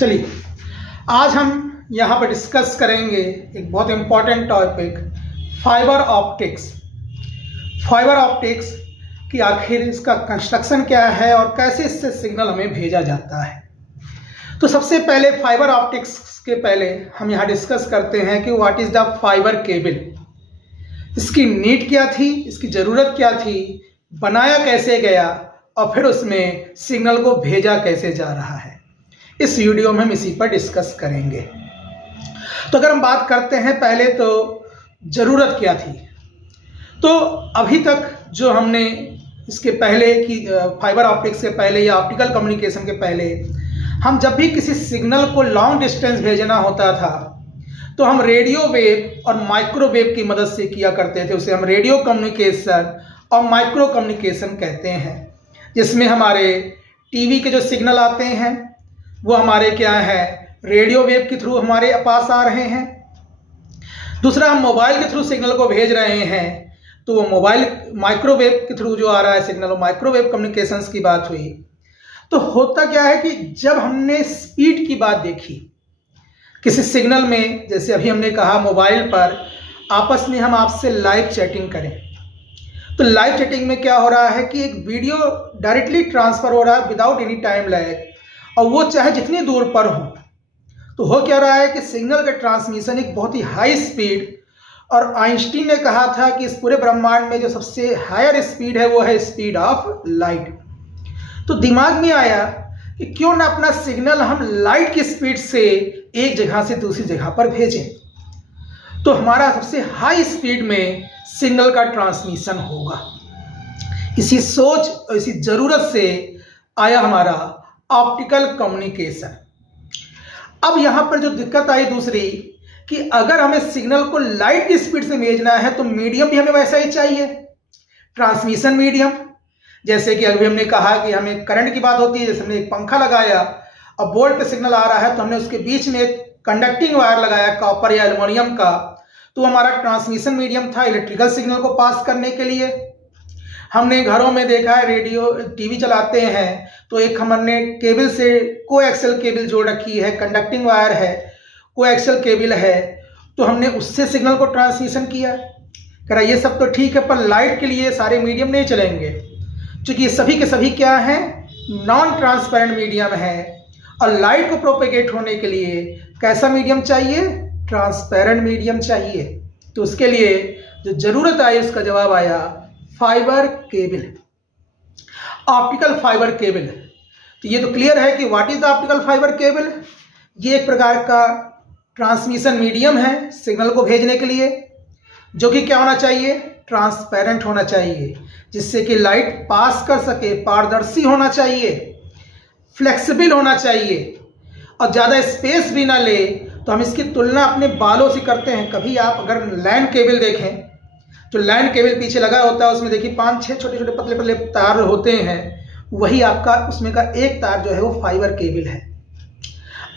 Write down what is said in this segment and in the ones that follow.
चलिए आज हम यहाँ पर डिस्कस करेंगे एक बहुत important topic fibre optics. Fibre optics कि आखिर इसका कंस्ट्रक्शन क्या है और कैसे इससे सिग्नल हमें भेजा जाता है। तो सबसे पहले फाइबर ऑप्टिक्स के पहले हम यहाँ डिस्कस करते हैं कि what is the fibre cable, इसकी नीड क्या थी, इसकी ज़रूरत क्या थी, बनाया कैसे गया और फिर उसमें सिग्नल को भेजा कैसे जा रहा है। इस वीडियो में हम इसी पर डिस्कस करेंगे। तो अगर हम बात करते हैं पहले तो ज़रूरत क्या थी, तो अभी तक जो हमने इसके पहले की फाइबर ऑप्टिक्स के पहले या ऑप्टिकल कम्युनिकेशन के पहले हम जब भी किसी सिग्नल को लॉन्ग डिस्टेंस भेजना होता था तो हम रेडियो वेव और माइक्रोवेव की मदद से किया करते थे। उसे हम रेडियो कम्युनिकेशन और माइक्रो कम्युनिकेशन कहते हैं, जिसमें हमारे टीवी के जो सिग्नल आते हैं वो हमारे क्या है रेडियो वेव के थ्रू हमारे पास आ रहे हैं। दूसरा हम मोबाइल के थ्रू सिग्नल को भेज रहे हैं तो वो मोबाइल माइक्रोवेव के थ्रू जो आ रहा है सिग्नल, वो माइक्रोवेव कम्युनिकेशंस की बात हुई। तो होता क्या है कि जब हमने स्पीड की बात देखी किसी सिग्नल में, जैसे अभी हमने कहा मोबाइल पर आपस में हम आपसे लाइव चैटिंग करें, तो लाइव चैटिंग में क्या हो रहा है कि एक वीडियो डायरेक्टली ट्रांसफ़र हो रहा है विदाउट एनी टाइम लैग, और वो चाहे जितनी दूर पर हो। तो हो क्या रहा है कि सिग्नल का ट्रांसमिशन एक बहुत ही हाई स्पीड, और आइंस्टीन ने कहा था कि इस पूरे ब्रह्मांड में जो सबसे हायर स्पीड है वो है स्पीड ऑफ लाइट। तो दिमाग में आया कि क्यों ना अपना सिग्नल हम लाइट की स्पीड से एक जगह से दूसरी जगह पर भेजें, तो हमारा सबसे हाई स्पीड में सिग्नल का ट्रांसमिशन होगा। इसी सोच और इसी ज़रूरत से आया हमारा ऑप्टिकल कम्युनिकेशन। अब यहाँ पर जो दिक्कत आई दूसरी कि अगर हमें सिग्नल को लाइट की स्पीड से भेजना है तो मीडियम भी हमें वैसा ही चाहिए, ट्रांसमिशन मीडियम। जैसे कि अभी हमने कहा कि हमें करंट की बात होती है, जैसे हमने एक पंखा लगाया और बोर्ड पे सिग्नल आ रहा है तो हमने उसके बीच में एक कंडक्टिंग वायर लगाया कॉपर या एल्युमिनियम का, तो हमारा ट्रांसमिशन मीडियम था इलेक्ट्रिकल सिग्नल को पास करने के लिए। हमने घरों में देखा है रेडियो टीवी चलाते हैं तो एक हमने केबल से कोएक्सियल केबल जोड़ रखी है, कंडक्टिंग वायर है, कोएक्सियल केबल है, तो हमने उससे सिग्नल को ट्रांसमिशन किया। कह रहा ये सब तो ठीक है पर लाइट के लिए सारे मीडियम नहीं चलेंगे, क्योंकि ये सभी के सभी क्या हैं नॉन ट्रांसपेरेंट मीडियम है, और लाइट को प्रोपेगेट होने के लिए कैसा मीडियम चाहिए, ट्रांसपेरेंट मीडियम चाहिए। तो उसके लिए जो ज़रूरत आई उसका जवाब आया fibre cable, optical fibre cable. तो ये तो क्लियर है कि what is the optical fibre cable. ये एक प्रकार का ट्रांसमिशन मीडियम है सिग्नल को भेजने के लिए, जो कि क्या होना चाहिए, ट्रांसपेरेंट होना चाहिए, जिससे कि लाइट पास कर सके, पारदर्शी होना चाहिए, फ्लेक्सिबल होना चाहिए और ज़्यादा स्पेस भी ना ले। तो हम इसकी तुलना अपने बालों से करते हैं। कभी आप अगर लैंड केबल देखें, जो लैंड केबल पीछे लगा होता है उसमें देखिए 5-6 छोटे छोटे पतले पतले तार होते हैं, वही आपका उसमें का एक तार जो है वो फाइबर केबल है।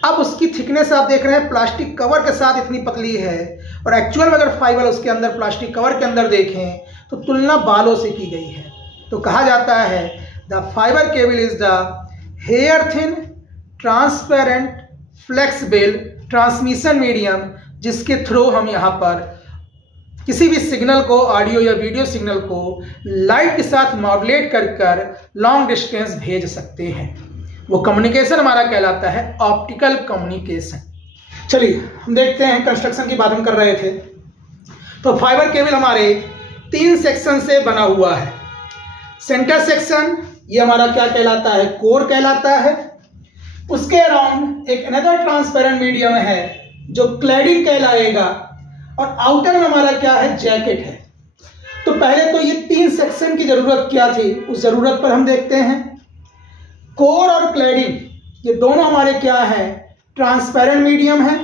अब उसकी थिकनेस आप देख रहे हैं प्लास्टिक कवर के साथ इतनी पतली है, और एक्चुअल में अगर फाइबर उसके अंदर प्लास्टिक कवर के अंदर देखें तो तुलना बालों से की गई है। तो कहा जाता है the fibre cable is the hair thin transparent flexible transmission medium, जिसके थ्रू हम यहाँ पर किसी भी सिग्नल को, ऑडियो या वीडियो सिग्नल को लाइट के साथ मॉड्यूलेट कर लॉन्ग डिस्टेंस भेज सकते हैं। वो कम्युनिकेशन हमारा कहलाता है ऑप्टिकल कम्युनिकेशन। चलिए हम देखते हैं, कंस्ट्रक्शन की बात हम कर रहे थे। तो फाइबर केबल हमारे 3 सेक्शन से बना हुआ है। सेंटर सेक्शन ये हमारा क्या कहलाता है, कोर कहलाता है। उसके अराउंड एक अनदर ट्रांसपेरेंट मीडियम है जो क्लैडिंग कहलाएगा, और आउटर में हमारा क्या है, जैकेट है। तो पहले तो ये 3 सेक्शन की जरूरत क्या थी, उस जरूरत पर हम देखते हैं। कोर और क्लैडिंग ये दोनों हमारे क्या है, ट्रांसपेरेंट मीडियम है,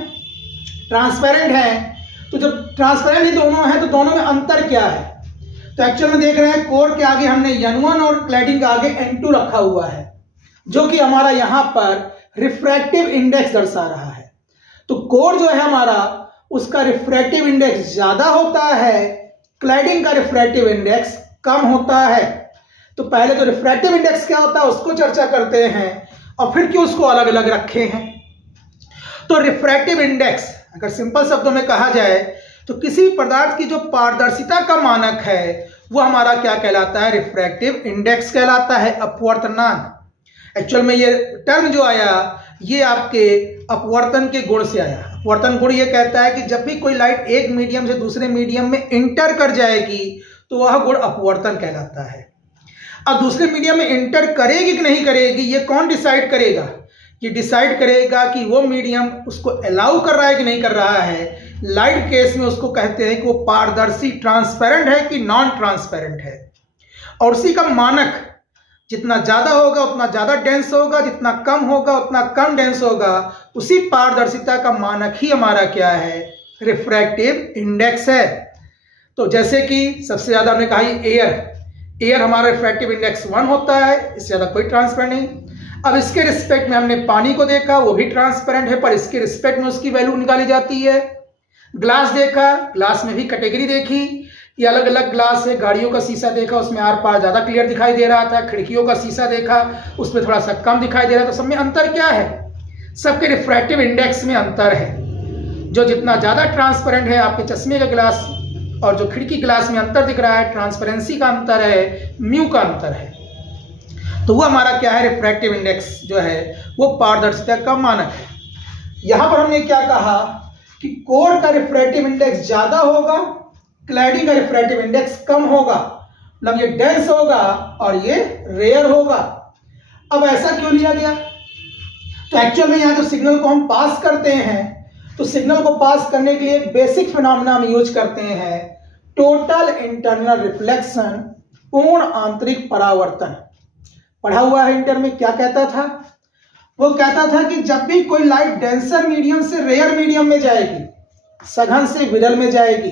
ट्रांसपेरेंट है। तो जब ट्रांसपेरेंट ही दोनों है तो दोनों में अंतर क्या है, तो एक्चुअल में देख रहे हैं कोर के आगे हमने N1 और क्लैडिंग के आगे N2 रखा हुआ है, जो कि हमारा यहाँ पर रिफ्रैक्टिव इंडेक्स दर्शा रहा है। तो कोर जो है हमारा उसका रिफ्रैक्टिव इंडेक्स ज़्यादा होता है, क्लैडिंग का रिफ्रैक्टिव इंडेक्स कम होता है। तो पहले तो रिफ्रैक्टिव इंडेक्स क्या होता है उसको चर्चा करते हैं, और फिर क्यों उसको अलग अलग रखे हैं। तो रिफ्रैक्टिव इंडेक्स अगर सिंपल शब्दों में कहा जाए तो किसी पदार्थ की जो पारदर्शिता का मानक है वो हमारा क्या कहलाता है, रिफ्रैक्टिव इंडेक्स कहलाता है, अपवर्तनांक। एक्चुअल में ये टर्म जो आया ये आपके अपवर्तन के गुण से आया। अपवर्तन गुण ये कहता है कि जब भी कोई लाइट एक मीडियम से दूसरे मीडियम में इंटर कर जाएगी तो वह गुण अपवर्तन कहलाता है। अब दूसरे मीडियम में इंटर करेगी कि नहीं करेगी ये कौन डिसाइड करेगा, ये डिसाइड करेगा कि वो मीडियम उसको अलाउ कर रहा है कि नहीं कर रहा है। लाइट केस में उसको कहते हैं कि वो पारदर्शी ट्रांसपेरेंट है कि नॉन ट्रांसपेरेंट है, और उसी का मानक जितना ज़्यादा होगा उतना ज़्यादा डेंस होगा, जितना कम होगा उतना कम डेंस होगा। उसी पारदर्शिता का मानक ही हमारा क्या है, रिफ्रैक्टिव इंडेक्स है। तो जैसे कि सबसे ज़्यादा हमने कहा एयर हमारा रिफ्रैक्टिव इंडेक्स 1 होता है, इससे ज़्यादा कोई ट्रांसपेरेंट नहीं। अब इसके रिस्पेक्ट में हमने पानी को देखा, वो भी ट्रांसपेरेंट है पर इसके रिस्पेक्ट में उसकी वैल्यू निकाली जाती है। ग्लास देखा, ग्लास में भी कैटेगरी देखी कि अलग अलग ग्लास है। गाड़ियों का शीशा देखा, उसमें आर पार ज़्यादा क्लियर दिखाई दे रहा था। खिड़कियों का शीशा देखा, उसमें थोड़ा सा कम दिखाई दे रहा था। सब में अंतर क्या है, सबके रिफ्रैक्टिव इंडेक्स में अंतर है। जो जितना ज़्यादा ट्रांसपेरेंट है आपके चश्मे का ग्लास और जो खिड़की ग्लास में अंतर दिख रहा है, ट्रांसपेरेंसी का अंतर है, म्यू का अंतर है। तो वो हमारा क्या है, रिफ्रैक्टिव इंडेक्स जो है वो पारदर्शिता का मानक है। यहाँ पर हमने क्या कहा कि कोर का रिफ्रैक्टिव इंडेक्स ज़्यादा होगा, क्लैडिंग का रिफ्रैक्टिव इंडेक्स कम होगा, मतलब ये डेंस होगा और ये रेयर होगा। अब ऐसा क्यों लिया गया, तो एक्चुअल में यहाँ जो सिग्नल को हम पास करते हैं तो सिग्नल को पास करने के लिए एक बेसिक फिनोमेना हम यूज करते हैं, टोटल इंटरनल रिफ्लेक्शन, पूर्ण आंतरिक परावर्तन। पढ़ा हुआ है इंटर में, क्या कहता था, वो कहता था कि जब भी कोई लाइट डेंसर मीडियम से रेयर मीडियम में जाएगी, सघन से विरल में जाएगी,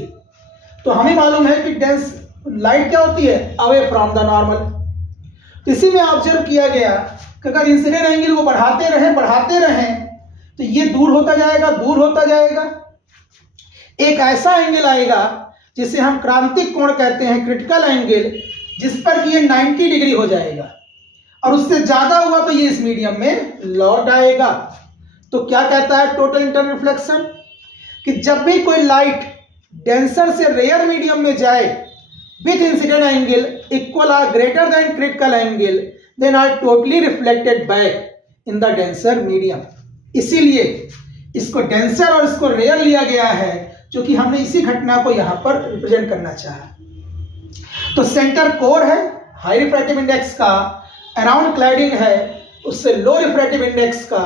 तो हमें मालूम है कि डेंस लाइट क्या होती है, अवे फ्रॉम द नॉर्मल। इसी में ऑब्जर्व किया गया कि अगर इंसिडेंट एंगल को बढ़ाते रहें तो ये दूर होता जाएगा। एक ऐसा एंगल आएगा जिसे हम क्रांतिक कोण कहते हैं, क्रिटिकल एंगल, जिस पर कि ये 90 डिग्री हो जाएगा और उससे ज्यादा हुआ तो ये इस मीडियम में लौट आएगा। तो क्या कहता है टोटल इंटरनल रिफ्लेक्शन, कि जब भी कोई लाइट डेंसर से रेयर मीडियम में जाए with incident angle equal or greater than critical angle, then are totally reflected back in the denser medium. इसीलिए इसको डेंसर और इसको रेयर लिया गया है, क्योंकि हमने इसी घटना को यहां पर रिप्रेजेंट करना चाहा। तो सेंटर कोर है हाई रिफ्रैक्टिव इंडेक्स का, अराउंड क्लैडिंग है उससे लो रिफ्रैक्टिव इंडेक्स का।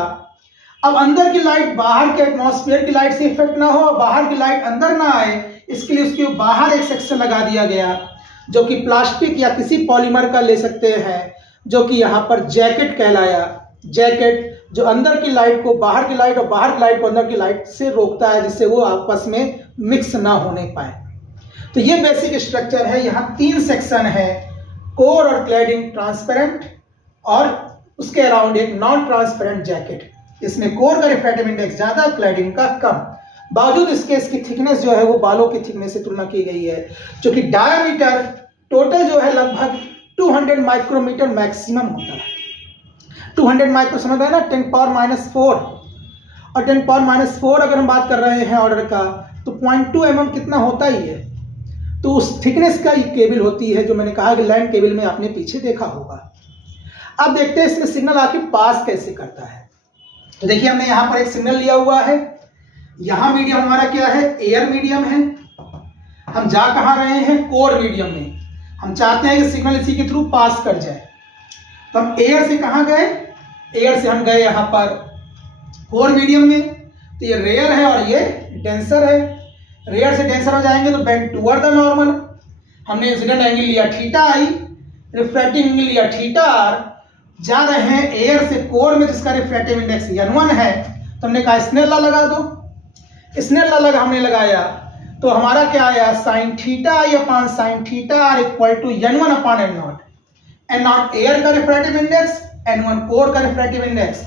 अब अंदर की लाइट बाहर के एटमॉस्फेयर की लाइट से इफेक्ट ना हो, बाहर की लाइट अंदर ना आए, इसके लिए उसके बाहर एक सेक्शन लगा दिया गया जो कि प्लास्टिक या किसी पॉलीमर का ले सकते हैं, जो कि यहाँ पर जैकेट कहलाया। जैकेट जो अंदर की लाइट को बाहर की लाइट और बाहर की लाइट को अंदर की लाइट से रोकता है, जिससे वो आपस में मिक्स ना होने पाए। तो ये बेसिक स्ट्रक्चर है। यहाँ 3 सेक्शन है, कोर और क्लैडिंग ट्रांसपेरेंट और उसके अराउंड एक नॉन ट्रांसपेरेंट जैकेट। इसमें कोर का रिफ्रैक्टिव इंडेक्स ज्यादा, क्लैडिंग का कम। बावजूद इसके इसकी थिकनेस जो है वो बालों की थिकनेस से तुलना की गई है, जो कि डायमीटर टोटल जो है लगभग 200 माइक्रोमीटर मैक्सिमम होता है। 200 माइक्रो समझ रहे हैं ना, 10⁻⁴ और 10⁻⁴ अगर हम बात कर रहे हैं ऑर्डर का तो 0.2 mm कितना होता ही है। तो उस थिकनेस का ये केबल होती है, जो मैंने कहा कि लैंड केबल में आपने पीछे देखा होगा। अब देखते हैं इसमें सिग्नल आखिर पास कैसे करता है। तो देखिए हमने यहाँ पर एक सिग्नल लिया हुआ है, यहाँ मीडियम हमारा क्या है, एयर मीडियम है। हम जा कहाँ रहे हैं, कोर मीडियम में। हम चाहते हैं कि सिग्नल इसी के थ्रू पास कर जाए, तो हम एयर से कहाँ गए, एयर से हम गए यहाँ पर कोर मीडियम में। तो ये रेयर है और ये डेंसर है। रेयर से डेंसर हो जाएंगे तो बेंड टुवर्ड द नॉर्मल। हमने इंसिडेंट एंगल लिया थीटा आई, रिफ्रैक्टिव एंगल लिया थीटा आर। जा रहे हैं एयर से कोर में जिसका रिफ्रैक्टिव इंडेक्स n1 है, तो हमने कहा स्नेल लॉ लगा दो। स्नेल लॉ हमने लगाया तो हमारा क्या आया, sine theta I upon sine theta R equal to n1 upon n0। n0 air का रिफ्रैक्टिव इंडेक्स, n1 कोर का रिफ्रैक्टिव इंडेक्स।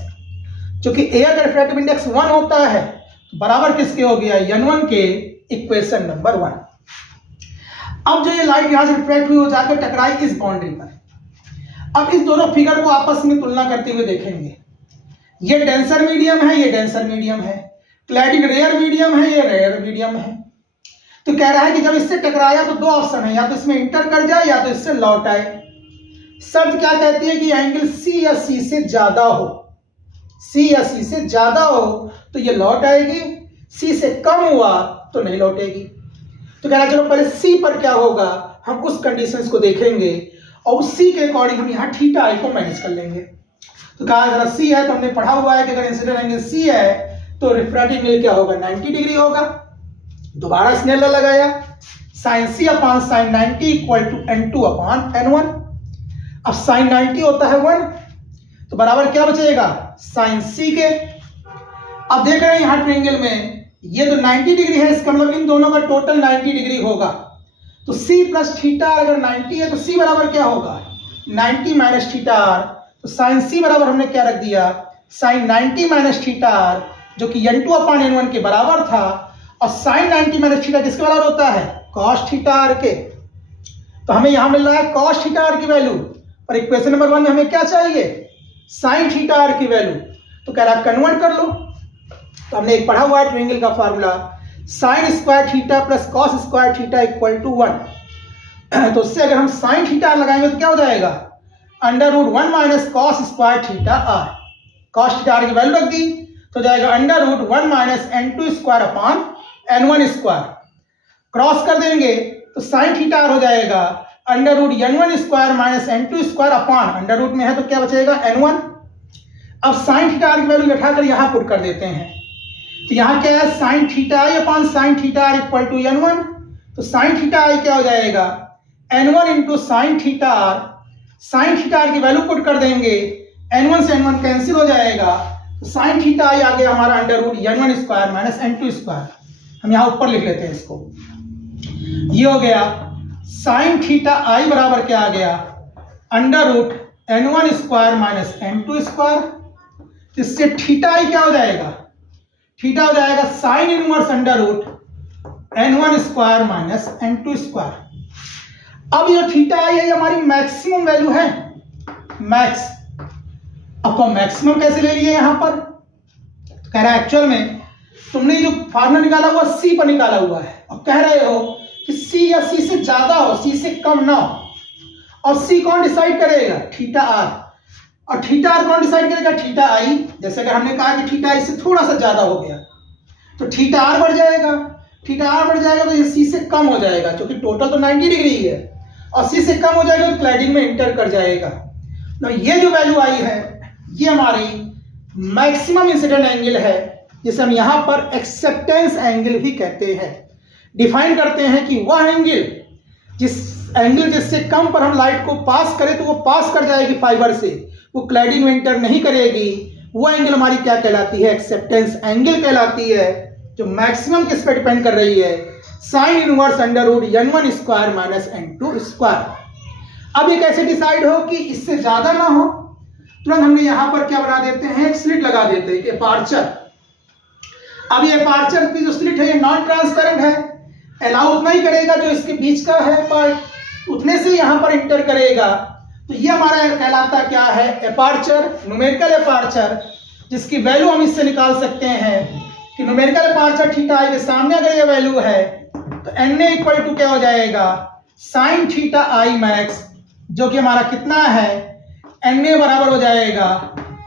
क्योंकि एयर का रिफ्रैक्टिव इंडेक्स 1 होता है, बराबर किसके हो गया, n1 के, इक्वेशन नंबर 1। अब जो ये लाइट यहां से रिफ्रैक्ट हुई, हो जाकर टकराई इस बाउंड्री पर। अब इस दोनों फिगर को आपस में तुलना करते हुए देखेंगे। ये डेंसर मीडियम है, ये डेंसर मीडियम है। क्लैडिंग रेयर मीडियम है, ये रेयर मीडियम है। तो कह रहा है कि जब इससे टकराया तो दो ऑप्शन है, या तो इसमें इंटर कर जाए या तो इससे लौट आए। शर्त क्या कहती है कि एंगल सी या सी से ज्यादा हो, सी या सी से ज्यादा हो तो ये लौट आएगी, सी से कम हुआ तो नहीं लौटेगी। तो कह रहा है चलो पहले सी पर क्या होगा हम उस कंडीशंस को देखेंगे और उसी के अकॉर्डिंग हम यहाँ थीटा आई को मैनेज कर लेंगे। तो कहा अगर सी है तो हमने पढ़ा हुआ है कि अगर इंसिडेंट एंगल सी है तो रिफ्रैक्टिव एंगल क्या होगा 90 डिग्री होगा। दोबारा स्नेल लॉ लगाया, sine C upon sine 90 equal to n2 upon n1। अब साइन 90 होता है 1 तो बराबर क्या बचेगा साइन सी के। अब देख रहे हैं यहाँ ट्रायंगल में ये तो 90 डिग्री है, इसका मतलब इन दोनों का टोटल 90 डिग्री होगा। तो c प्लस थीटा अगर 90 है तो c बराबर क्या होगा 90 माइनस थीटा आर। तो साइन सी बराबर हमने क्या रख दिया साइन 90 माइनस थीटा आर, जो कि n2 अपॉन n1 के बराबर था। और साइन 90 माइनस थीटा किसके बराबर होता है कॉस थीटा आर के। तो हमें यहां मिल रहा है कॉस थीटा आर की वैल्यू, और इक्वेशन नंबर 1 में हमें क्या चाहिए साइन थीटा आर की वैल्यू। तो कह रहा है कन्वर्ट कर लो। तो हमने एक पढ़ा हुआ है ट्रायंगल का formula sine square theta plus cos square theta equal to 1। तो उससे अगर हम साइन थीटा आर लगाएंगे तो क्या हो जाएगा under root 1 minus cos square theta R. Cos theta R की वैल्यू रख दी तो जाएगा under root 1 minus n2 square upon n1 square. Cross कर देंगे तो साइन थीटा आर हो जाएगा under root n1 square minus n2 square upon under root में है तो क्या बचेगा n1। अब साइन थीटा आर की वैल्यू उठाकर यहां पुट कर देते हैं। तो यहां क्या है sine theta I upon sine theta R equal to n1। तो साइन थीटा आई क्या हो जाएगा n1 into sine theta R. Sine theta R की वैल्यू पुट कर देंगे, n1 से n1 कैंसिल हो जाएगा। तो साइन थीटा आई आ गया हमारा under root n1 square minus n2 square. हम यहां ऊपर लिख लेते हैं इसको, ये हो गया साइन थीटा आई बराबर क्या आ गया under root n1 square minus n2 square. इससे थीटा आई क्या हो जाएगा थीटा हो जाएगा sine inverse under root n1 square minus n2 square. अब ये थीटा आई है हमारी मैक्सिमम वैल्यू है मैक्स। अब तो मैक्सिमम कैसे ले लिए यहां पर तो कह रहा है एक्चुअल में तुमने जो फार्मूला निकाला हुआ सी पर निकाला हुआ है और कह रहे हो कि सी या सी से ज्यादा हो सी से कम ना हो। और सी कौन डिसाइड करेगा थीटा आर, और थीटा आर कौन डिसाइड करेगा थीटा आई। जैसे अगर हमने कहा कि थीटा आई से थोड़ा सा ज्यादा हो गया तो थीटा आर बढ़ जाएगा, थीटा आर बढ़ जाएगा तो ये सी से कम हो जाएगा क्योंकि टोटल तो 90 डिग्री ही है, और सी से कम हो जाएगा तो क्लैडिंग में इंटर कर जाएगा। तो ये जो वैल्यू आई है ये हमारी मैक्सिमम इंसिडेंट एंगल है, जिसे हम यहां पर एक्सेप्टेंस एंगल भी कहते हैं। डिफाइन करते हैं कि वह एंगल जिससे कम पर हम लाइट को पास करें तो वो पास कर जाएगी फाइबर से, वो क्लैडिंग में इंटर नहीं करेगी। वो एंगल हमारी क्या कहलाती है एक्सेप्टेंस एंगल कहलाती है, जो मैक्सिमम किस पे डिपेंड कर रही है sine inverse under root n1 square minus n2 square. अब ये कैसे डिसाइड हो कि इससे ज्यादा ना हो, तुरंत हमने यहां पर क्या बना देते हैं एक स्लिट लगा देते हैं एपार्चर। अब ये एपार्चर की जो स्लिट है ये नॉन ट्रांसपेरेंट है, अलाउ उतना ही करेगा जो इसके बीच का है पार्ट, उतने से यहां पर इंटर करेगा। तो ये हमारा कहलाता क्या है एपार्चर, न्यूमेरिकल एपार्चर, जिसकी वैल्यू हम इससे निकाल सकते हैं कि न्यूमेरिकल एपार्चर थीटा आई के सामने अगर ये वैल्यू है तो NA इक्वल टू क्या हो जाएगा साइन थीटा आई मैक्स, जो कि हमारा कितना है NA बराबर हो जाएगा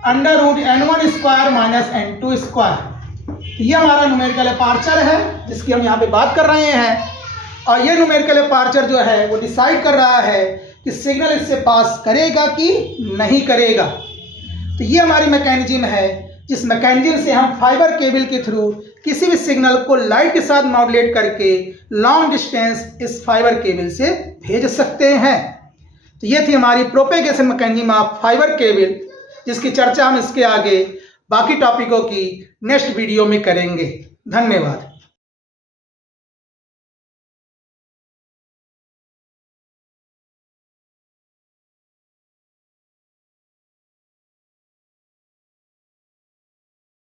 under root n1 square minus n2 square. ये हमारा न्यूमेरिकल एपार्चर है जिसकी हम यहाँ पे बात कर रहे हैं, और ये न्यूमेरिकल एपार्चर जो है वो डिसाइड कर रहा है कि सिग्नल इससे पास करेगा कि नहीं करेगा। तो ये हमारी मैकेनिज्म है जिस मैकेनिज्म से हम फाइबर केबल के थ्रू किसी भी सिग्नल को लाइट के साथ मॉड्यूलेट करके लॉन्ग डिस्टेंस इस फाइबर केबल से भेज सकते हैं। तो ये थी हमारी propagation mechanism of fibre cable, जिसकी चर्चा हम इसके आगे बाकी टॉपिकों की नेक्स्ट वीडियो में करेंगे। धन्यवाद।